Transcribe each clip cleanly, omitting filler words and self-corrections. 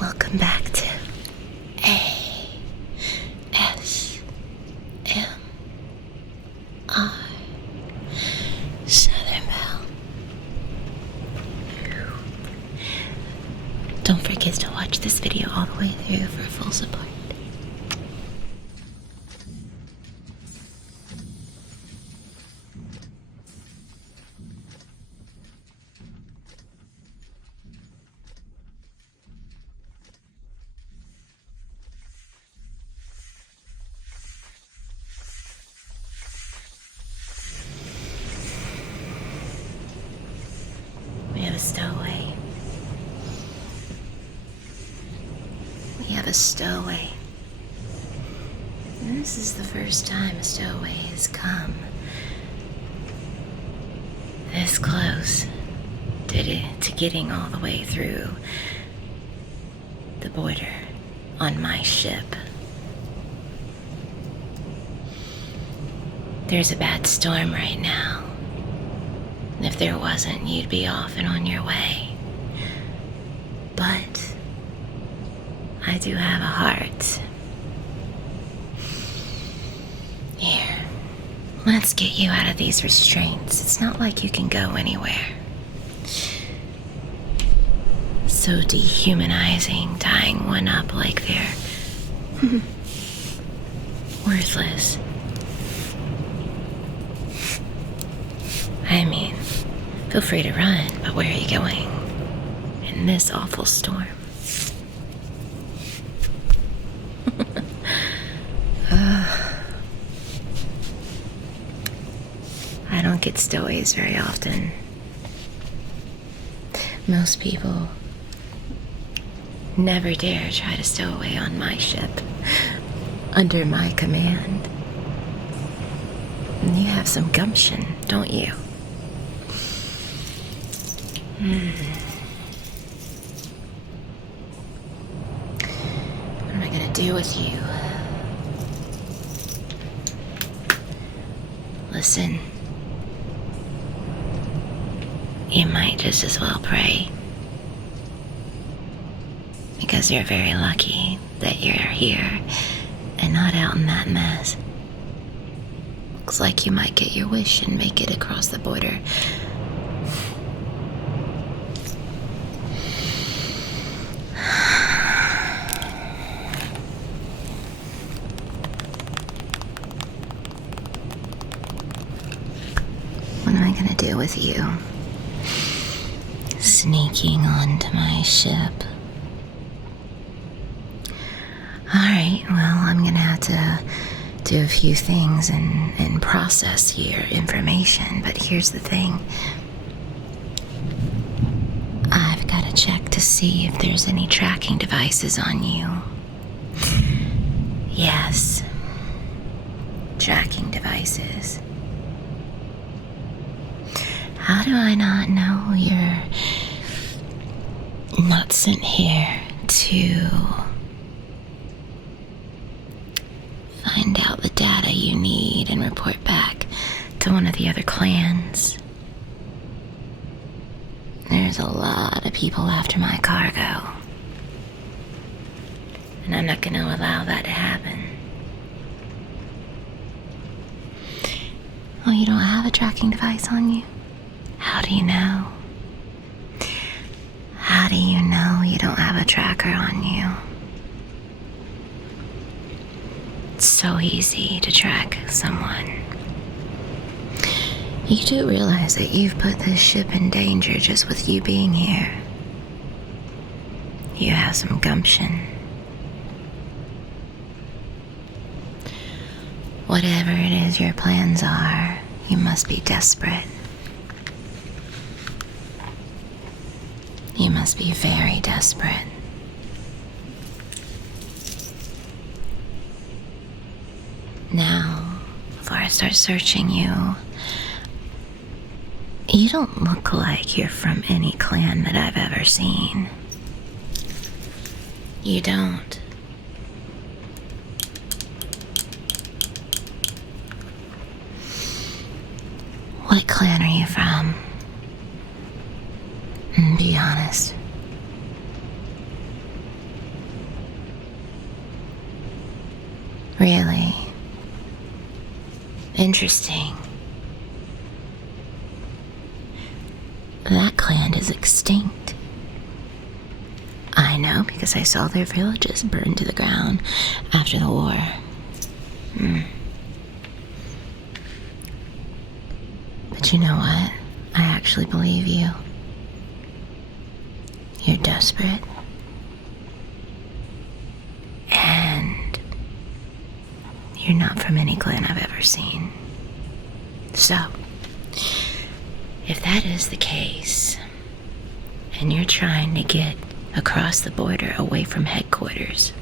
Welcome back to ASMR Southern Belle. Don't forget to watch this video all the way through for full support. We have a stowaway. We have a stowaway. And this is the first time a stowaway has come this close to getting all the way through the border on my ship. There's a bad storm right now. And if there wasn't, you'd be off and on your way. But I do have a heart. Here, let's get you out of these restraints. It's not like you can go anywhere. So dehumanizing, tying one up like they're worthless. I mean, feel free to run, but where are you going in this awful storm? I don't get stowaways very often. Most people never dare try to stow away on my ship, under my command. And you have some gumption, don't you? What am I gonna do with you? Listen, you might just as well pray, because you're very lucky that you're here and not out in that mess. Looks like you might get your wish and make it across the border. What am I gonna do with you? Sneaking onto my ship. Alright, well, I'm gonna have to do a few things and process your information, but here's the thing. I've got to check to see if there's any tracking devices on you. Yes, tracking devices. How do I not know you're not sent here to find out the data you need and report back to one of the other clans? There's a lot of people after my cargo, and I'm not going to allow that to happen. Oh, you don't have a tracking device on you? How do you know? How do you know you don't have a tracker on you? It's so easy to track someone. You do realize that you've put this ship in danger just with you being here. You have some gumption. Whatever it is your plans are, you must be desperate. You must be very desperate. Now, before I start searching you, you don't look like you're from any clan that I've ever seen. You don't. What clan are you from? Be honest. Really? Interesting. That clan is extinct. I know because I saw their villages burned to the ground after the war. But you know what? I actually believe you. You're desperate. And you're not from any clan I've ever seen. So, if that is the case, and you're trying to get across the border away from headquarters,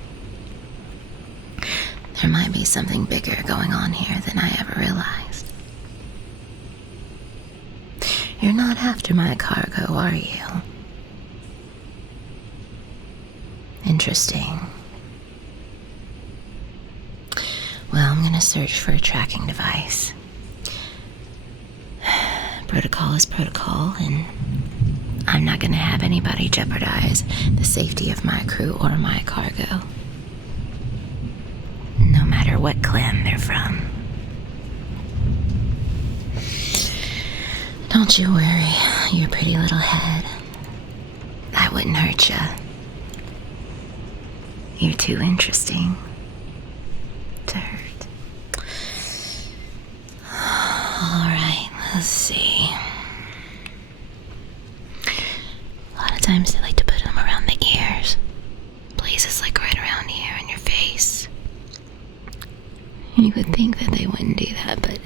there might be something bigger going on here than I ever realized. You're not after my cargo, are you? Interesting. Well, I'm gonna search for a tracking device. Protocol is protocol, and I'm not gonna have anybody jeopardize the safety of my crew or my cargo. No matter what clan they're from. Don't you worry, your pretty little head. That wouldn't hurt ya. You're too interesting to hurt. Alright, let's see. A lot of times they like to put them around the ears. Places like right around here in your face. You would think that they wouldn't do that, but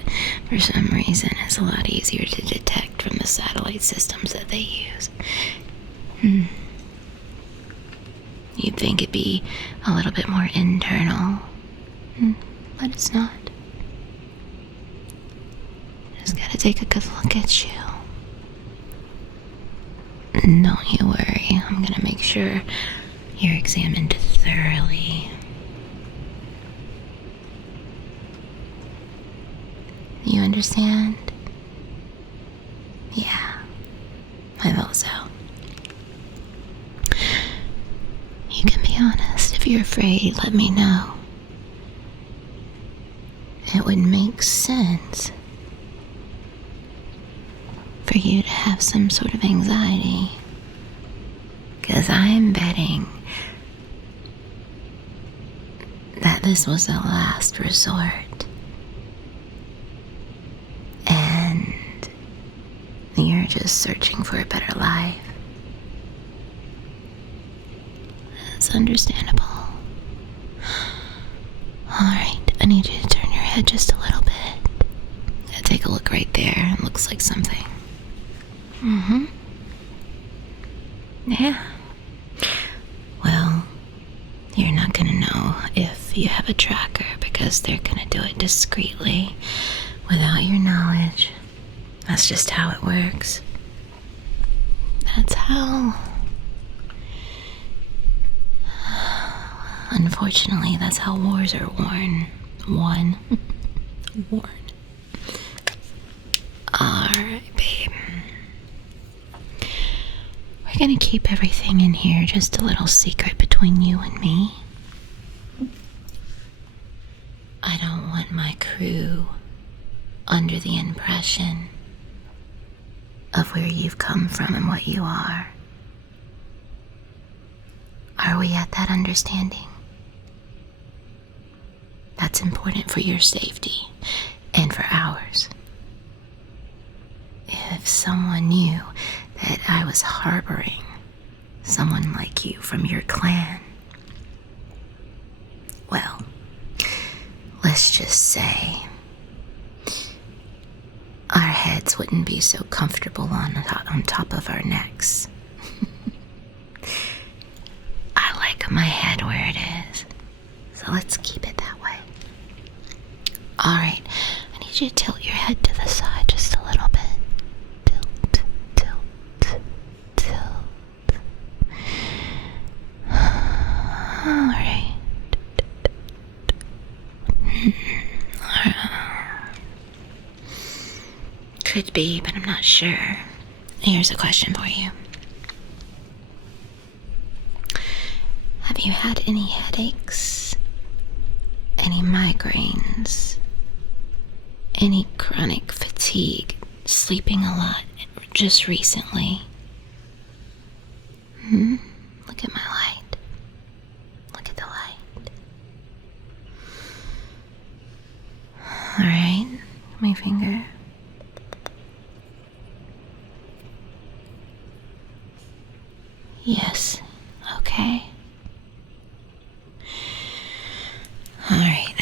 for some reason it's a lot easier to detect from the satellite systems that they use. You'd think it'd be a little bit more internal, but it's not. Just gotta take a good look at you. Don't you worry, I'm gonna make sure you're examined thoroughly. You understand? Yeah, I thought so. You can be honest. If you're afraid, let me know. It would make sense for you to have some sort of anxiety. 'Cause I'm betting that this was the last resort. And you're just searching for a better life. It's understandable. Alright, I need you to turn your head just a little bit. Take a look right there. It looks like something. Yeah. Well, you're not gonna know if you have a tracker because they're gonna do it discreetly without your knowledge. That's just how it works. That's how... Unfortunately, that's how wars are won. Worn. Alright, babe. We're gonna keep everything in here just a little secret between you and me. I don't want my crew under the impression of where you've come from and what you are. Are we at that understanding? That's important for your safety and for ours. If someone knew that I was harboring someone like you from your clan, well, let's just say our heads wouldn't be so comfortable on top of our necks. I like my head where it is, so let's keep it that way. Alright, I need you to tilt your head to the side just a little bit. Tilt, tilt, tilt. Alright. Could be, but I'm not sure. Here's a question for you. Have you had any headaches Any migraines? Any chronic fatigue? Sleeping a lot just recently? Look at my light. Look at the light. Alright, my finger. Yes, okay. Alright.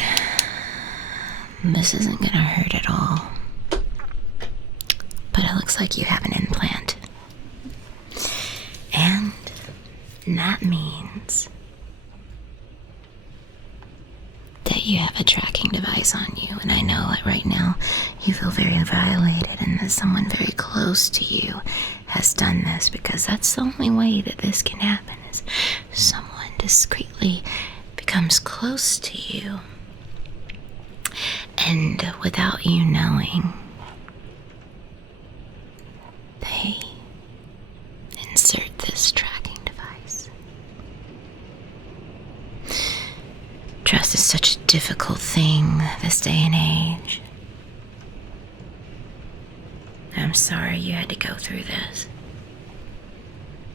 This isn't gonna hurt at all. But it looks like you have an implant. And that means that you have a tracking device on you. And I know that right now you feel very violated and that someone very close to you has done this, because that's the only way that this can happen, is someone discreetly becomes close to you. And without you knowing, they insert this tracking device. Trust is such a difficult thing this day and age. I'm sorry you had to go through this,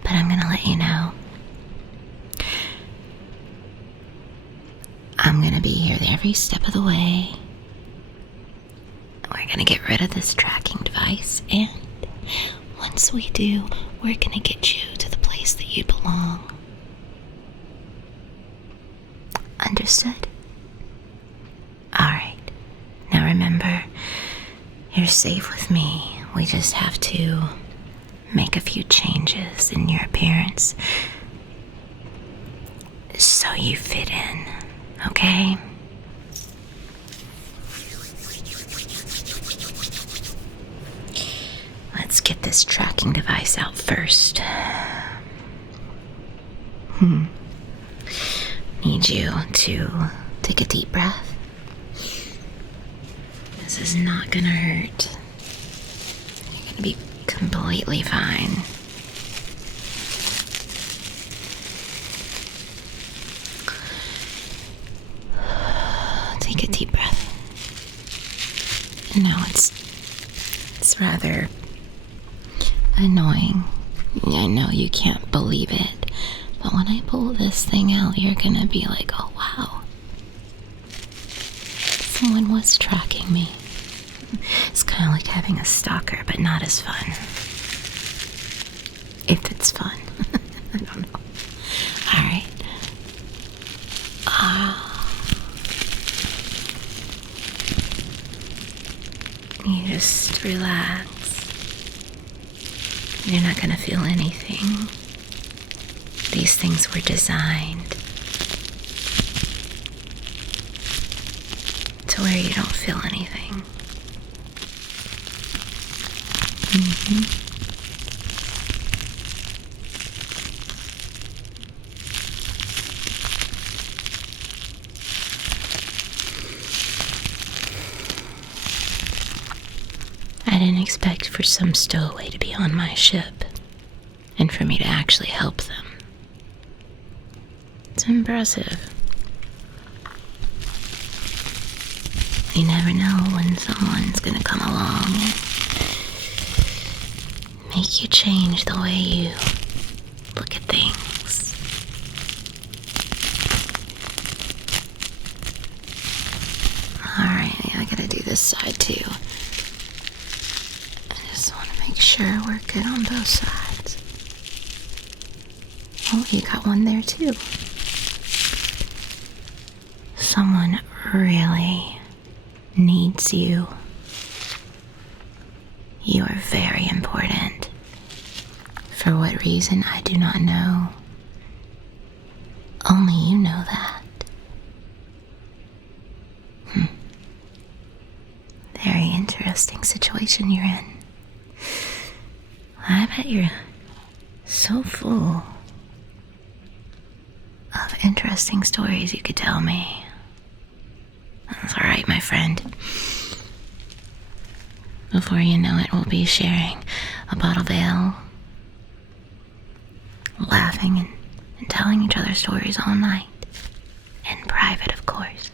but I'm gonna let you know. I'm gonna be here every step of the way. We're gonna get rid of this tracking device, and once we do, we're gonna get you to the place that you belong. Understood? Alright. Now remember, you're safe with me. We just have to make a few changes in your appearance so you fit in, okay? Let's get this tracking device out first. Need you to take a deep breath. This is not gonna hurt. You're gonna be completely fine. Take a deep breath. No, it's rather annoying. I know you can't believe it, but when I pull this thing out, you're gonna be like, oh wow, someone was tracking me. It's kind of like having a stalker, but not as fun. If it's fun. I don't know. Alright. You just relax. You're not gonna feel anything. These things were designed to where you don't feel anything. I didn't expect for some stowaway to be on my ship and for me to actually help them. It's impressive. You never know when someone's gonna come along and make you change the way you look at things. Alright, I gotta do this side too. I just want to make sure we're good on both sides. Oh, you got one there too. Someone really needs you. You are very important. For what reason, I do not know. Only you know that. Very interesting situation you're in. I bet you're so full of interesting stories you could tell me. That's alright, my friend. Before you know it, we'll be sharing a bottle of ale, laughing and telling each other stories all night. In private, of course.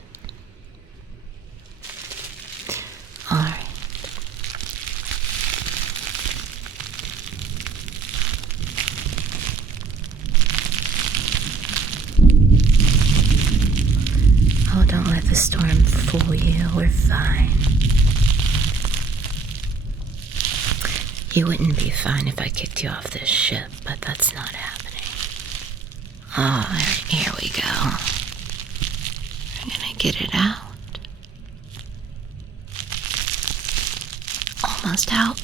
fool you. We're fine. You wouldn't be fine if I kicked you off this ship, but that's not happening. Oh, here we go. We're gonna get it out. Almost out.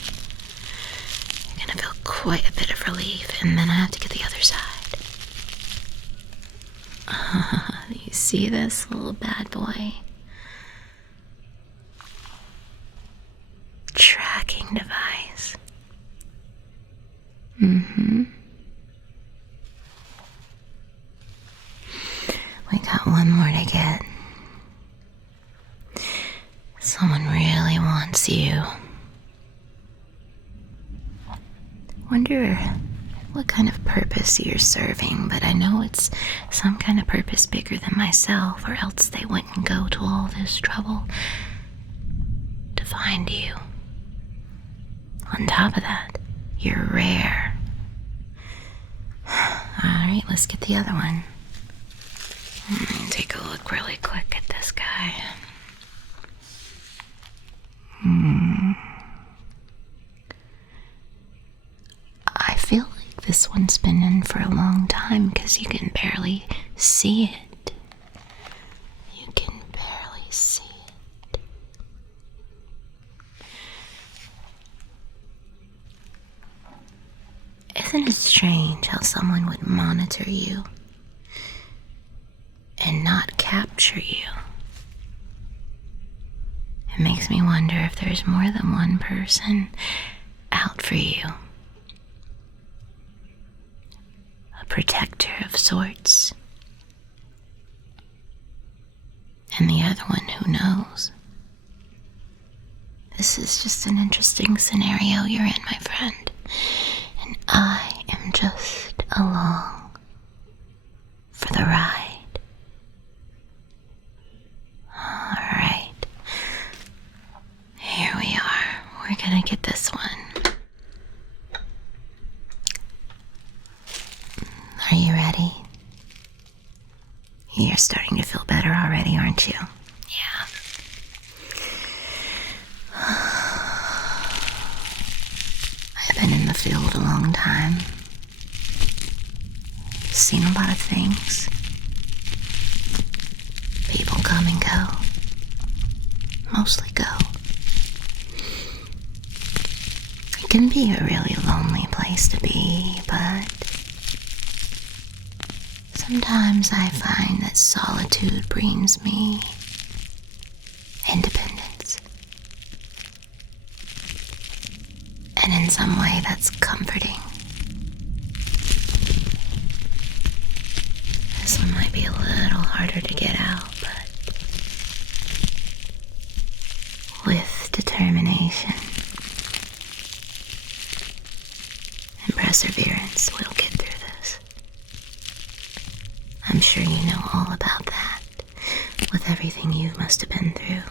You're gonna feel quite a bit of relief, and then I have to get the other side. You see this little bad boy? Tracking device. We got one more to get. Someone really wants you. Wonder what kind of purpose you're serving, but I know it's some kind of purpose bigger than myself, or else they wouldn't go to all this trouble to find you. On top of that, you're rare. Alright, let's get the other one. Take a look really quick at this guy. I feel like this one's been in for a long time because you can barely see it. You can barely see it. Isn't it strange how someone would monitor you and not capture you? It makes me wonder if there's more than one person out for you. A protector of sorts. And the other one, who knows? This is just an interesting scenario you're in, my friend. And I am just along for the ride. Alright. Here we are. We're gonna get this one. Are you ready? You're starting to feel better already, aren't you? Yeah. I've been in the field a long time. Seen a lot of things. People come and go. Mostly go. It can be a really lonely place to be, but sometimes I find that solitude brings me independence. And in some way that's comforting. This one might be a little harder to get out, but with determination and perseverance, we'll get through this. I'm sure you know all about that, with everything you must have been through.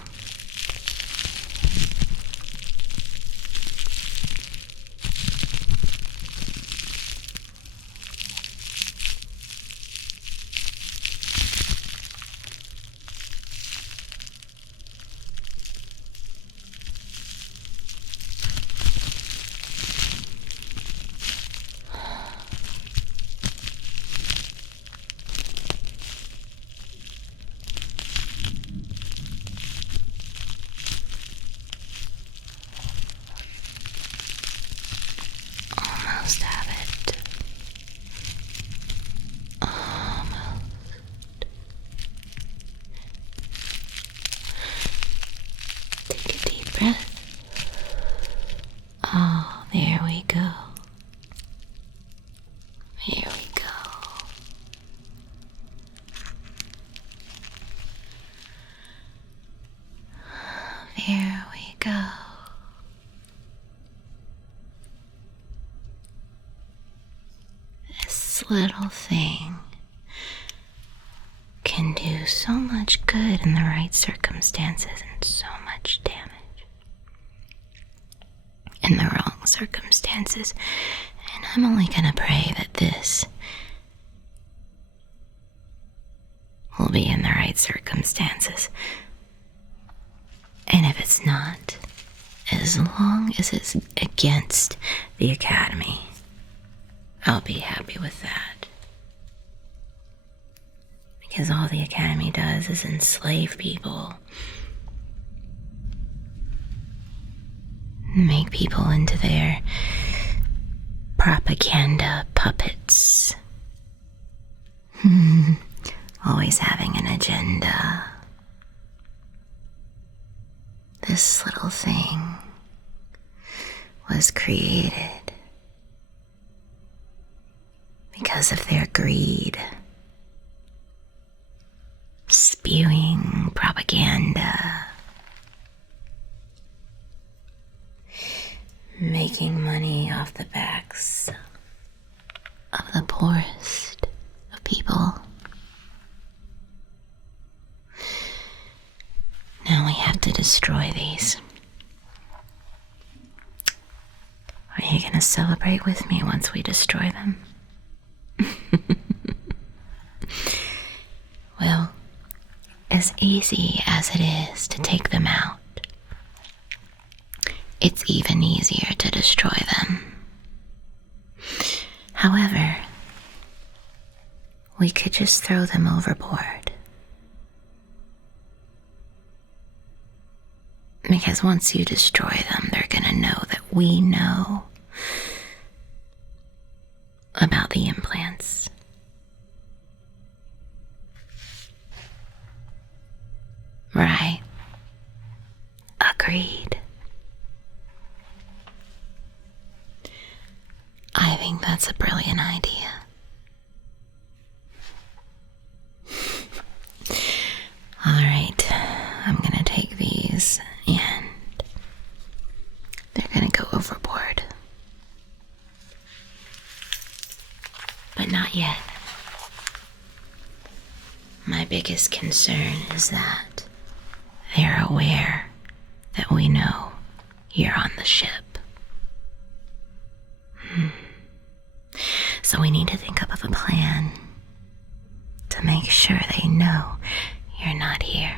Almost have it. Almost. Take a deep breath. Oh, there we go. Here we go. There we go. This little thing can do so much good in the right circumstances and so much damage in the wrong circumstances. And I'm only gonna pray that this will be in the right circumstances. And if it's not, as long as it's against the Academy, I'll be happy with that. Because all the Academy does is enslave people. Make people into their propaganda puppets. Always having an agenda. This little thing was created because of their greed, spewing propaganda, making money off the backs of the poorest of people. Now we have to destroy these. Are you gonna celebrate with me once we destroy them? Well, as easy as it is to take them out, it's even easier to destroy them. However, we could just throw them overboard. Because once you destroy them, they're gonna know that we know about the implants. Right. Agreed. I think that's a brilliant idea. All right, I'm gonna take these and they're gonna go overboard. But not yet. My biggest concern is that they're aware that we know you're on the ship. So we need to think up of a plan to make sure they know you're not here.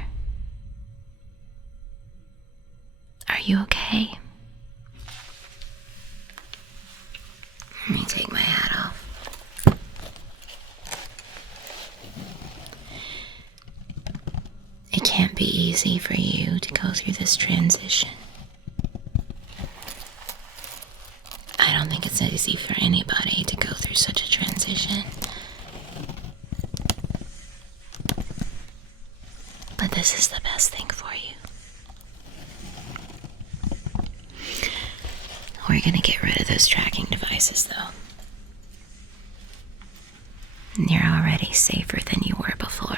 Are you okay? Let me take my hat off. It can't be easy for you to go through this transition. I don't think it's easy for anybody to go through such a transition. But this is the best thing for you. We're gonna get rid of those tracking devices, though. You're already safer than you were before.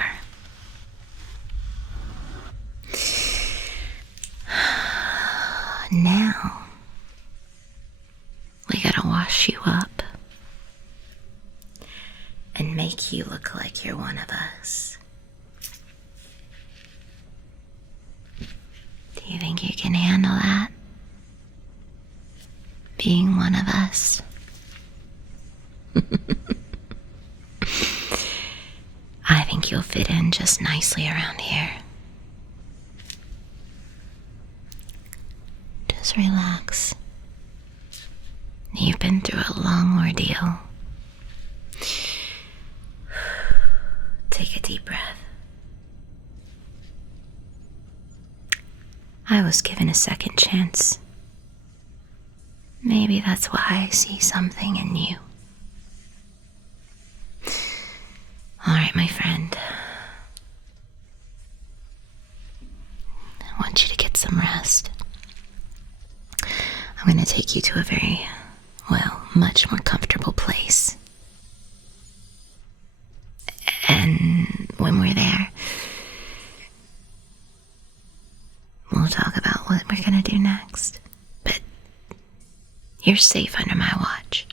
Now, we gotta wash you up and make you look like you're one of us. Do you think you can handle that? Being one of us? I think you'll fit in just nicely around here. Just relax. You've been through a long ordeal. Take a deep breath. I was given a second chance. Maybe that's why I see something in you. All right, my friend. I want you to get some rest. I'm going to take you to a very, much more comfortable place. And when we're there, we'll talk about what we're going to do next. But you're safe under my watch.